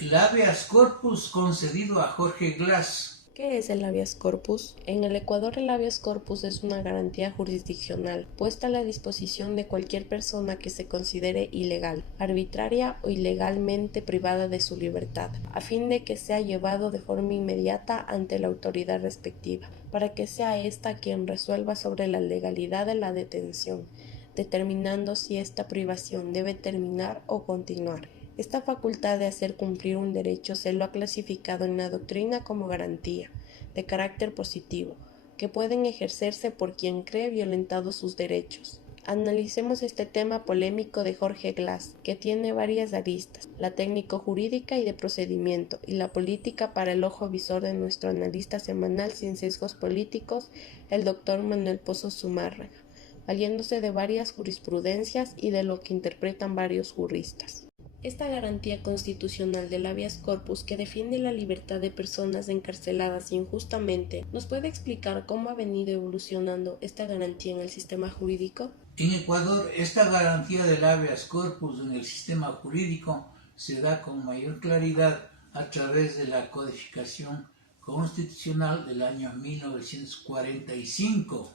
El habeas corpus concedido a Jorge Glass. ¿Qué es el habeas corpus? En el Ecuador el habeas corpus es una garantía jurisdiccional puesta a la disposición de cualquier persona que se considere ilegal, arbitraria o ilegalmente privada de su libertad, a fin de que sea llevado de forma inmediata ante la autoridad respectiva, para que sea ésta quien resuelva sobre la legalidad de la detención, determinando si esta privación debe terminar o continuar. Esta facultad de hacer cumplir un derecho se lo ha clasificado en la doctrina como garantía, de carácter positivo, que pueden ejercerse por quien cree violentados sus derechos. Analicemos este tema polémico de Jorge Glass, que tiene varias aristas, la técnico-jurídica y de procedimiento, y la política para el ojo visor de nuestro analista semanal sin sesgos políticos, el doctor Manuel Pozo Zumárraga, valiéndose de varias jurisprudencias y de lo que interpretan varios juristas. Esta garantía constitucional del habeas corpus que defiende la libertad de personas encarceladas injustamente, ¿nos puede explicar cómo ha venido evolucionando esta garantía en el sistema jurídico? En Ecuador, esta garantía del habeas corpus en el sistema jurídico se da con mayor claridad a través de la codificación constitucional del año 1945,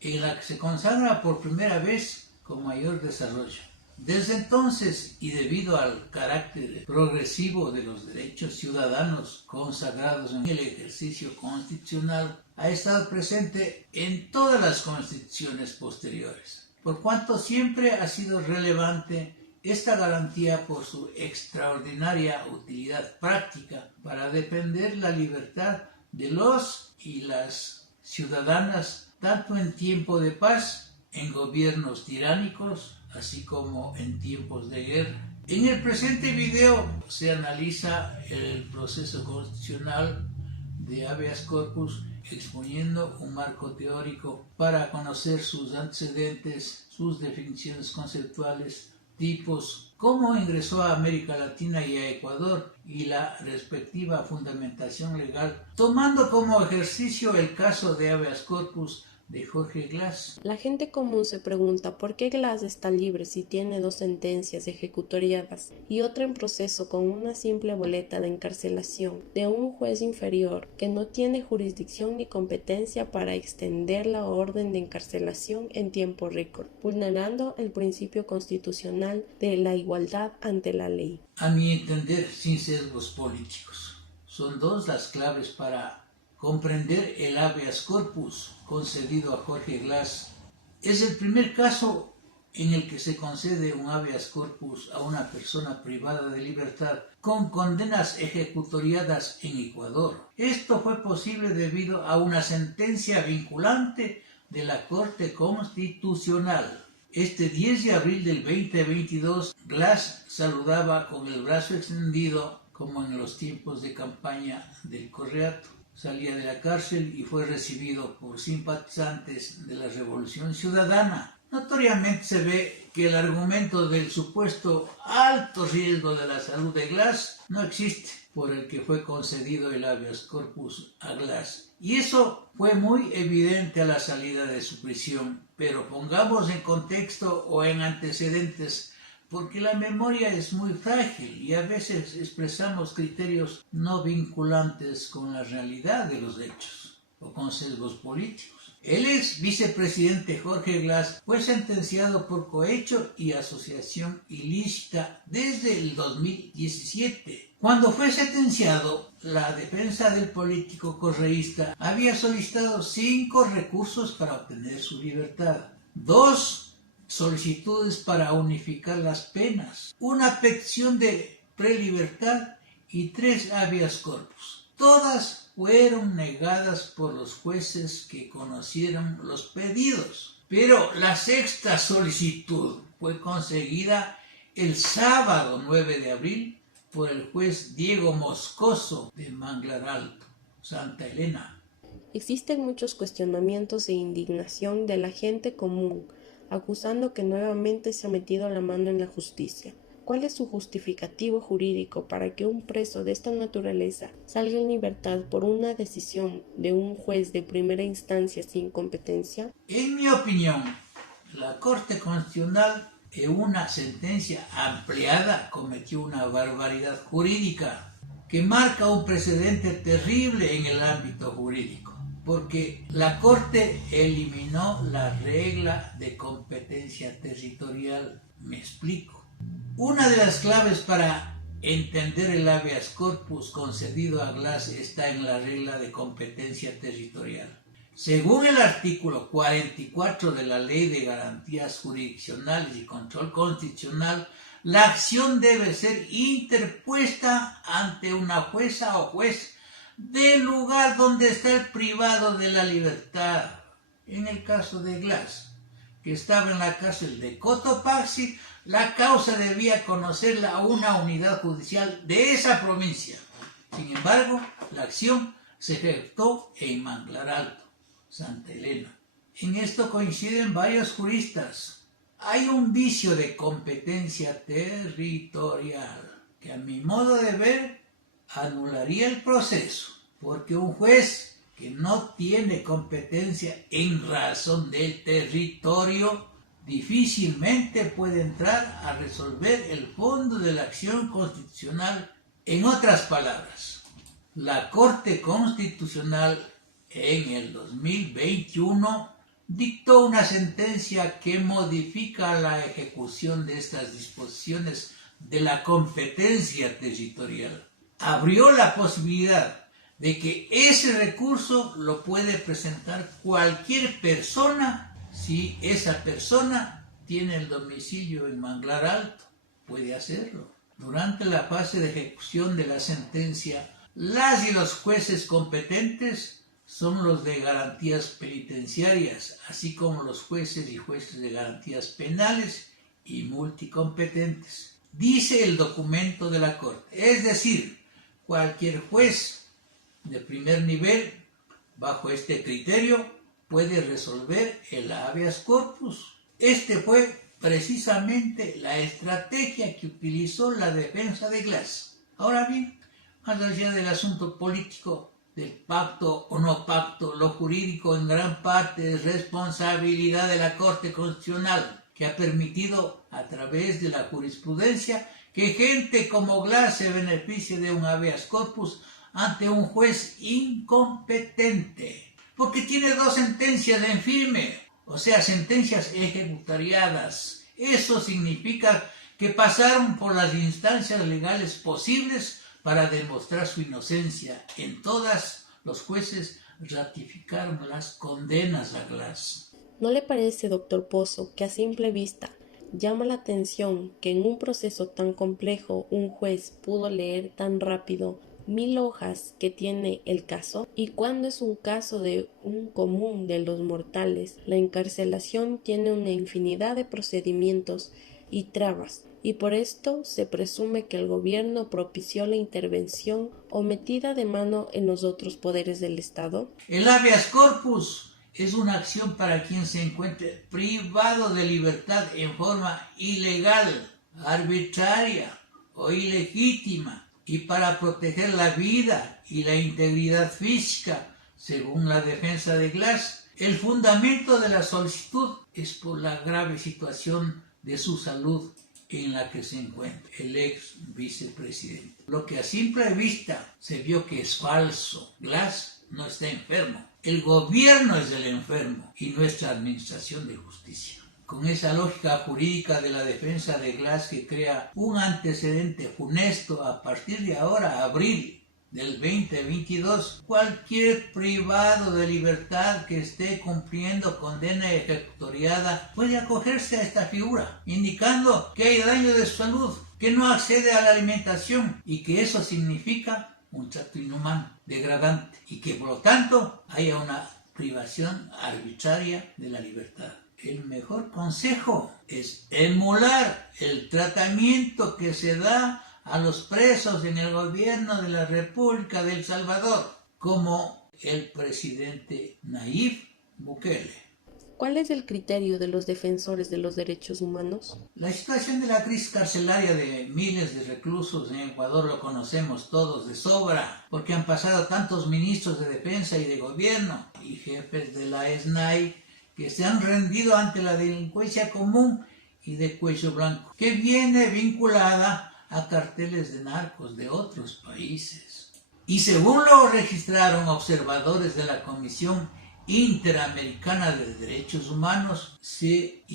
en la que se consagra por primera vez con mayor desarrollo. Desde entonces, y debido al carácter progresivo de los derechos ciudadanos consagrados en el ejercicio constitucional, ha estado presente en todas las constituciones posteriores, por cuanto siempre ha sido relevante esta garantía por su extraordinaria utilidad práctica para defender la libertad de los y las ciudadanas, tanto en tiempo de paz, en gobiernos tiránicos, así como en tiempos de guerra. En el presente video se analiza el proceso constitucional de habeas corpus exponiendo un marco teórico para conocer sus antecedentes, sus definiciones conceptuales, tipos, cómo ingresó a América Latina y a Ecuador y la respectiva fundamentación legal, tomando como ejercicio el caso de habeas corpus de Jorge Glass. La gente común se pregunta por qué Glass está libre si tiene 2 sentencias ejecutoriadas y otra en proceso con una simple boleta de encarcelación de un juez inferior que no tiene jurisdicción ni competencia para extender la orden de encarcelación en tiempo récord, vulnerando el principio constitucional de la igualdad ante la ley. A mi entender, sin sesgos políticos, son dos las claves para comprender el habeas corpus concedido a Jorge Glass. Es el primer caso en el que se concede un habeas corpus a una persona privada de libertad con condenas ejecutoriadas en Ecuador. Esto fue posible debido a una sentencia vinculante de la Corte Constitucional. Este 10 de abril del 2022, Glass saludaba con el brazo extendido como en los tiempos de campaña del Correato. Salía de la cárcel y fue recibido por simpatizantes de la Revolución Ciudadana. Notoriamente se ve que el argumento del supuesto alto riesgo de la salud de Glass no existe, por el que fue concedido el habeas corpus a Glass. Y eso fue muy evidente a la salida de su prisión, pero pongamos en contexto o en antecedentes porque la memoria es muy frágil y a veces expresamos criterios no vinculantes con la realidad de los hechos o con sesgos políticos. El ex vicepresidente Jorge Glass fue sentenciado por cohecho y asociación ilícita desde el 2017. Cuando fue sentenciado, la defensa del político correísta había solicitado 5 recursos para obtener su libertad. 2 solicitudes para unificar las penas, una petición de prelibertad y 3 habeas corpus. Todas fueron negadas por los jueces que conocieron los pedidos. Pero la 6ª solicitud fue conseguida el sábado 9 de abril por el juez Diego Moscoso de Manglar Alto, Santa Elena. Existen muchos cuestionamientos e indignación de la gente común, acusando que nuevamente se ha metido la mano en la justicia. ¿Cuál es su justificativo jurídico para que un preso de esta naturaleza salga en libertad por una decisión de un juez de primera instancia sin competencia? En mi opinión, la Corte Constitucional en una sentencia ampliada cometió una barbaridad jurídica que marca un precedente terrible en el ámbito jurídico, porque la Corte eliminó la regla de competencia territorial. Me explico. Una de las claves para entender el habeas corpus concedido a Glass está en la regla de competencia territorial. Según el artículo 44 de la Ley de Garantías Jurisdiccionales y Control Constitucional, la acción debe ser interpuesta ante una jueza o juez del lugar donde está el privado de la libertad. En el caso de Glass, que estaba en la cárcel de Cotopaxi, la causa debía conocerla a una unidad judicial de esa provincia. Sin embargo, la acción se ejecutó en Manglar Alto, Santa Elena. En esto coinciden varios juristas. Hay un vicio de competencia territorial que, a mi modo de ver, anularía el proceso, porque un juez que no tiene competencia en razón del territorio difícilmente puede entrar a resolver el fondo de la acción constitucional. En otras palabras, la Corte Constitucional en el 2021 dictó una sentencia que modifica la ejecución de estas disposiciones de la competencia territorial. Abrió la posibilidad de que ese recurso lo puede presentar cualquier persona si esa persona tiene el domicilio en Manglar Alto. Puede hacerlo. Durante la fase de ejecución de la sentencia, las y los jueces competentes son los de garantías penitenciarias, así como los jueces y jueces de garantías penales y multicompetentes. Dice el documento de la Corte, es decir, cualquier juez de primer nivel, bajo este criterio, puede resolver el habeas corpus. Este fue precisamente la estrategia que utilizó la defensa de Glass. Ahora bien, más allá del asunto político, del pacto o no pacto, lo jurídico en gran parte es responsabilidad de la Corte Constitucional, que ha permitido a través de la jurisprudencia que gente como Glass se beneficie de un habeas corpus ante un juez incompetente, porque tiene 2 sentencias en firme, o sea, sentencias ejecutariadas. Eso significa que pasaron por las instancias legales posibles para demostrar su inocencia. En todas, los jueces ratificaron las condenas a Glass. ¿No le parece, doctor Pozo, que a simple vista llama la atención que en un proceso tan complejo un juez pudo leer tan rápido 1000 hojas que tiene el caso? Y cuando es un caso de un común de los mortales, la encarcelación tiene una infinidad de procedimientos y trabas, y por esto se presume que el gobierno propició la intervención o metida de mano en los otros poderes del Estado. El habeas corpus es una acción para quien se encuentre privado de libertad en forma ilegal, arbitraria o ilegítima, y para proteger la vida y la integridad física, según la defensa de Glass. El fundamento de la solicitud es por la grave situación de su salud en la que se encuentra el ex vicepresidente. Lo que a simple vista se vio que es falso. Glass no está enfermo. El gobierno es el enfermo y nuestra administración de justicia. Con esa lógica jurídica de la defensa de Glass que crea un antecedente funesto, a partir de ahora, abril del 2022, cualquier privado de libertad que esté cumpliendo condena ejecutoriada puede acogerse a esta figura, indicando que hay daño de su salud, que no accede a la alimentación y que eso significa un trato inhumano, degradante, y que por lo tanto haya una privación arbitraria de la libertad. El mejor consejo es emular el tratamiento que se da a los presos en el gobierno de la República de El Salvador, como el presidente Nayib Bukele. ¿Cuál es el criterio de los defensores de los derechos humanos? La situación de la crisis carcelaria de miles de reclusos en Ecuador lo conocemos todos de sobra, porque han pasado tantos ministros de defensa y de gobierno y jefes de la SNAI que se han rendido ante la delincuencia común y de cuello blanco, que viene vinculada a carteles de narcos de otros países. Y según lo registraron observadores de la Comisión Interamericana de Derechos Humanos, CIDH,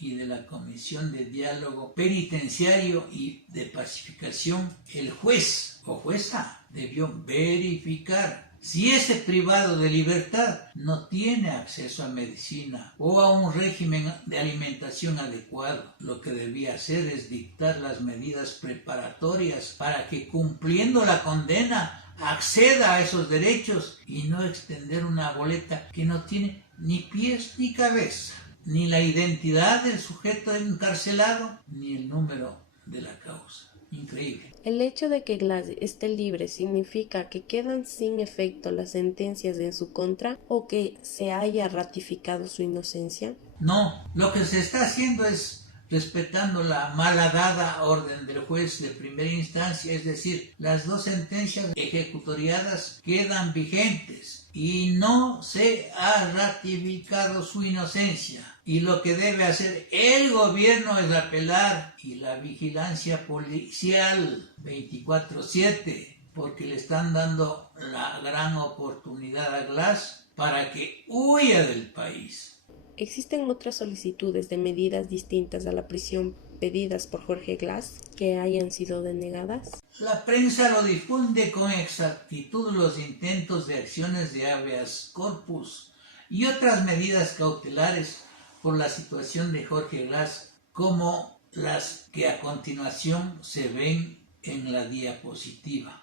y de la Comisión de Diálogo Penitenciario y de Pacificación, el juez o jueza debió verificar si ese privado de libertad no tiene acceso a medicina o a un régimen de alimentación adecuado. Lo que debía hacer es dictar las medidas preparatorias para que, cumpliendo la condena, acceda a esos derechos y no extender una boleta que no tiene ni pies ni cabeza, ni la identidad del sujeto encarcelado, ni el número de la causa. Increíble. El hecho de que Glass esté libre significa que quedan sin efecto las sentencias en su contra o que se haya ratificado su inocencia. No, lo que se está haciendo es respetando la malhadada orden del juez de primera instancia, es decir, las dos sentencias ejecutoriadas quedan vigentes y no se ha ratificado su inocencia. Y lo que debe hacer el gobierno es apelar y la vigilancia policial 24/7, porque le están dando la gran oportunidad a Glass para que huya del país. ¿Existen otras solicitudes de medidas distintas a la prisión pedidas por Jorge Glass que hayan sido denegadas? La prensa lo difunde con exactitud los intentos de acciones de habeas corpus y otras medidas cautelares por la situación de Jorge Glass, como las que a continuación se ven en la diapositiva.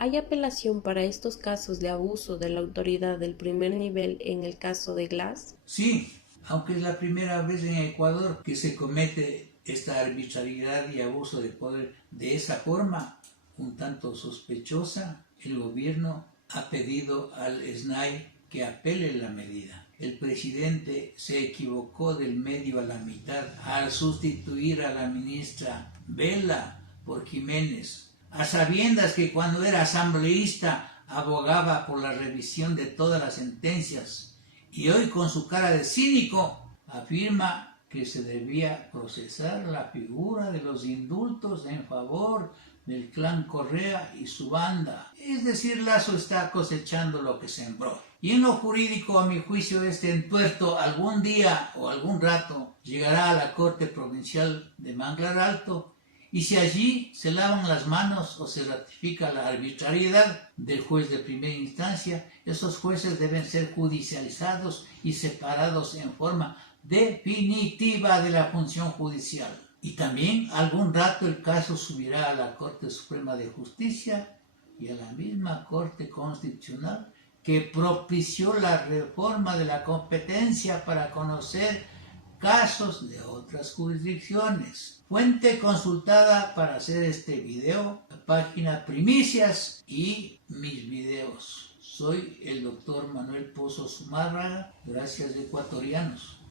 ¿Hay apelación para estos casos de abuso de la autoridad del primer nivel en el caso de Glass? Sí, aunque es la primera vez en Ecuador que se comete esta arbitrariedad y abuso de poder de esa forma, un tanto sospechosa, el gobierno ha pedido al SNAI que apele la medida. El presidente se equivocó del medio a la mitad al sustituir a la ministra Vela por Jiménez, a sabiendas que cuando era asambleísta abogaba por la revisión de todas las sentencias, y hoy con su cara de cínico afirma que se debía procesar la figura de los indultos en favor del clan Correa y su banda. Es decir, Lasso está cosechando lo que sembró. Y en lo jurídico, a mi juicio, este entuerto algún día o algún rato llegará a la Corte Provincial de Manglar Alto, y si allí se lavan las manos o se ratifica la arbitrariedad del juez de primera instancia, esos jueces deben ser judicializados y separados en forma definitiva de la función judicial. Y también algún rato el caso subirá a la Corte Suprema de Justicia y a la misma Corte Constitucional que propició la reforma de la competencia para conocer casos de otras jurisdicciones. Fuente consultada para hacer este video, la página Primicias y mis videos. Soy el doctor Manuel Pozo Zumárraga. Gracias, ecuatorianos.